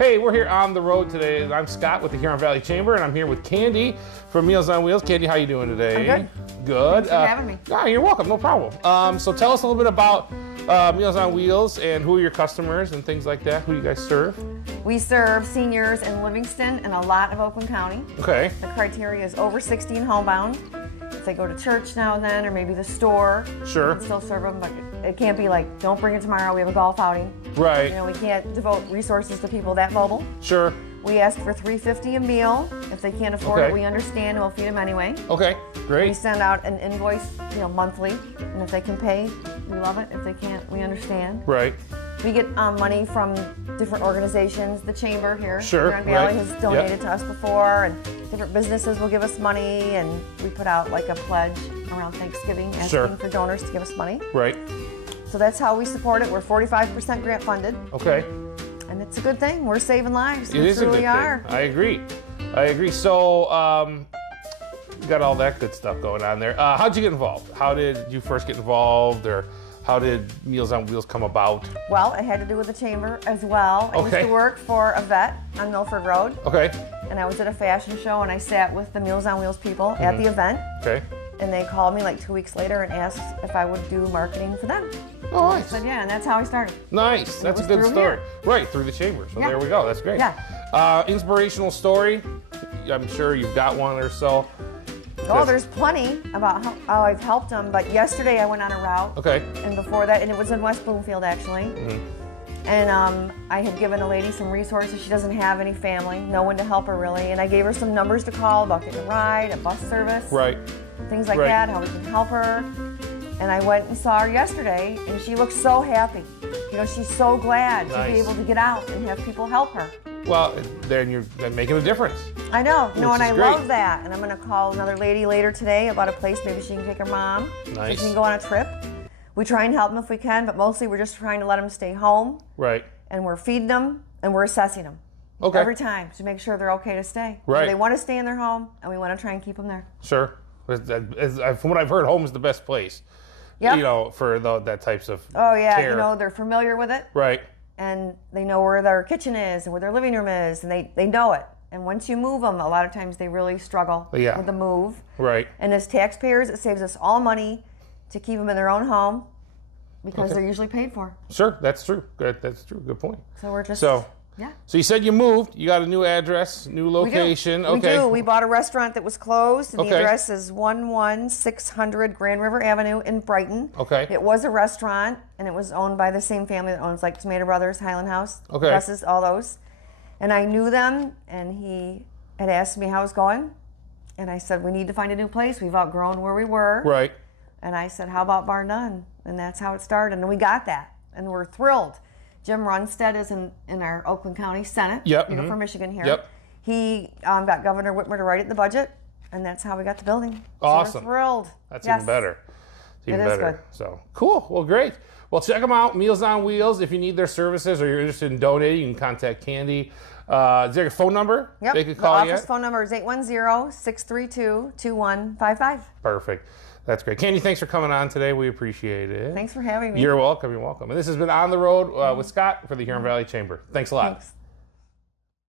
Hey, we're here on the road today, and I'm Scott with the Huron Valley Chamber, and I'm here with Candy from Meals on Wheels. Candy, how you doing today? I'm good. Good. Thanks for having me. Yeah, you're welcome. No problem. So tell us a little bit about Meals on Wheels and who are your customers and things like that. Who you guys serve? We serve seniors in Livingston and a lot of Oakland County. Okay. The criteria is over 60 and homebound. If they go to church now and then, or maybe the store, Sure. we can still serve them, but it can't be like, don't bring it tomorrow, we have a golf outing. Right. You know, we can't devote resources to people that mobile. Sure. We ask for $3.50 a meal. If they can't afford Okay. it, we understand, and we'll feed them anyway. Okay. We Great. send out an invoice, monthly, and if they can pay, we love it. If they can't, we understand. Right. We get money from different organizations. The chamber here, Sure, Huron Valley, right. has donated to us before, and different businesses will give us money, and we put out like a pledge around Thanksgiving asking Sure. for donors to give us money. Right. So that's how we support it. We're 45% grant funded, Okay. and it's a good thing. We're saving lives. It We is a good truly thing. are. I agree. So, you got all that good stuff going on there. How'd you get involved? How did you first get involved, or how did Meals on Wheels come about? Well, it had to do with the chamber as well. I used Okay. to work for a vet on Milford Road, Okay. and I was at a fashion show, and I sat with the Meals on Wheels people at the event. Okay. And they called me like 2 weeks later and asked if I would do marketing for them. Oh, I nice. said, yeah, and that's how I started. Nice. That's a was good through story. here. Right, through the chamber. So Yeah. there we go. That's great. Yeah. Inspirational story. I'm sure you've got one or so. Oh, there's plenty about how I've helped them, but yesterday I went on a route. Okay. And before that, and it was in West Bloomfield actually. And I had given a lady some resources. She doesn't have any family, no one to help her really. And I gave her some numbers to call about getting a ride, a bus service, Right. things like Right. that, how we can help her. And I went and saw her yesterday, and she looked so happy. She's so glad to Nice. be able to get out and have people help her. Well, then you're making a difference. I know, Which and is I great. love that. And I'm going to call another lady later today about a place maybe she can take her mom. So Nice. she can go on a trip. We try and help them if we can, but mostly we're just trying to let them stay home, Right. and we're feeding them and we're assessing them Okay. every time to make sure they're okay to stay. Right. They want to stay in their home, and we want to try and keep them there. Sure. From what I've heard, home is the best place. Yep. For that types of Oh yeah, care. they're familiar with it, Right. and they know where their kitchen is and where their living room is, and they know it. And once you move them, a lot of times they really struggle Yeah. with the move. Right. And as taxpayers, it saves us all money to keep them in their own home because Okay. they're usually paid for. Sure. That's true. That's true. Good point. So we're just So yeah. you said you moved. You got a new address, new location. We Okay. do. We bought a restaurant that was closed, and Okay. the address is 11600 Grand River Avenue in Brighton. Okay. It was a restaurant, and it was owned by the same family that owns like Tomato Brothers, Highland House, Okay. Buses, all those. And I knew them, and he had asked me how it was going, and I said, we need to find a new place. We've outgrown where we were. Right. And I said, how about Bar None? And that's how it started, and we got that, and we're thrilled. Jim Runstead is in our Oakland County Senate, Yep, for Michigan here. Yep. He got Governor Whitmer to write it in the budget, and that's how we got the building. Awesome. So we're thrilled. That's Yes. even better. It's even It is better. good. So cool. Well, great. Well, check them out. Meals on Wheels. If you need their services or you're interested in donating, you can contact Candy. Is there a phone number Yep. they could call the you? office phone number is 810-632-2155. Perfect. That's great. Candy, thanks for coming on today. We appreciate it. Thanks for having me. You're welcome. You're welcome. And this has been On the Road with Scott for the Huron Valley Chamber. Thanks a lot. Thanks.